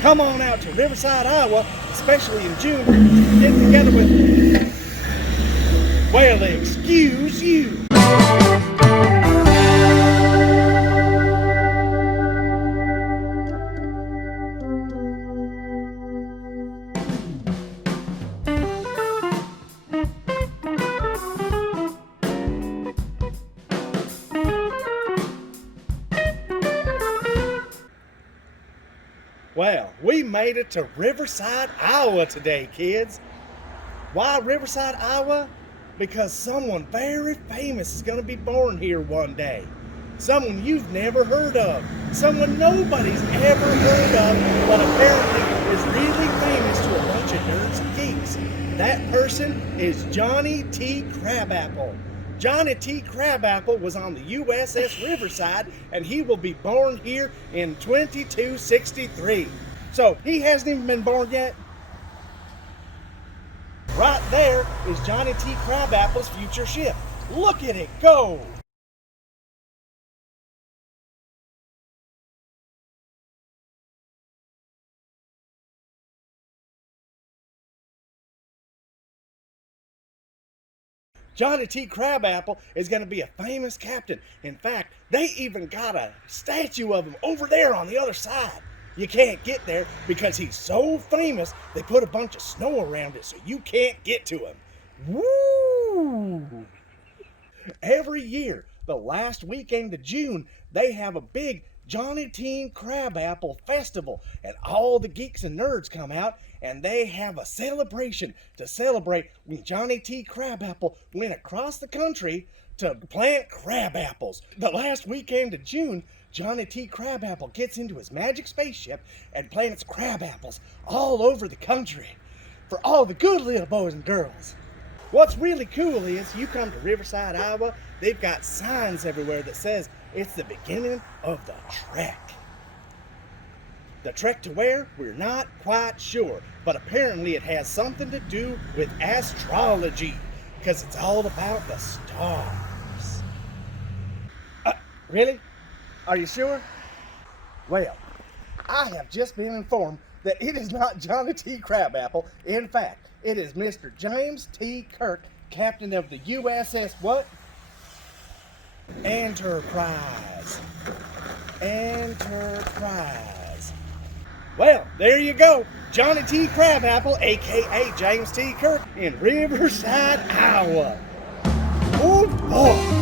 come on out to Riverside, Iowa, especially in June, to get together with, well, excuse you. Well, we made it to Riverside, Iowa today, kids. Why Riverside, Iowa? Because someone very famous is going to be born here one day. Someone you've never heard of. Someone nobody's ever heard of, but apparently is really famous to a bunch of nerds and geeks. That person is Johnny T. Crabapple. Johnny T. Crabapple was on the USS Riverside, and he will be born here in 2263. So he hasn't even been born yet. Right there is Johnny T. Crabapple's future ship. Look at it go! Johnny T. Crabapple is going to be a famous captain. In fact, they even got a statue of him over there on the other side. You can't get there because he's so famous, they put a bunch of snow around it so you can't get to him. Woo! Every year, the last weekend of June, they have a big Johnny T. Crabapple Festival, and all the geeks and nerds come out, and they have a celebration to celebrate when Johnny T. Crabapple went across the country to plant crab apples. The last weekend of June, Johnny T. Crabapple gets into his magic spaceship and plants crab apples all over the country for all the good little boys and girls. What's really cool is you come to Riverside, Iowa, they've got signs everywhere that says it's the beginning of the trek. The trek to where? We're not quite sure, but apparently it has something to do with astrology, because it's all about the stars. Really? Are you sure? Well, I have just been informed that it is not Johnny T. Crabapple. In fact, it is Mr. James T. Kirk, captain of the USS what? Enterprise. Enterprise. Well, there you go. Johnny T. Crabapple, a.k.a. James T. Kirk, in Riverside, Iowa. Oh, boy.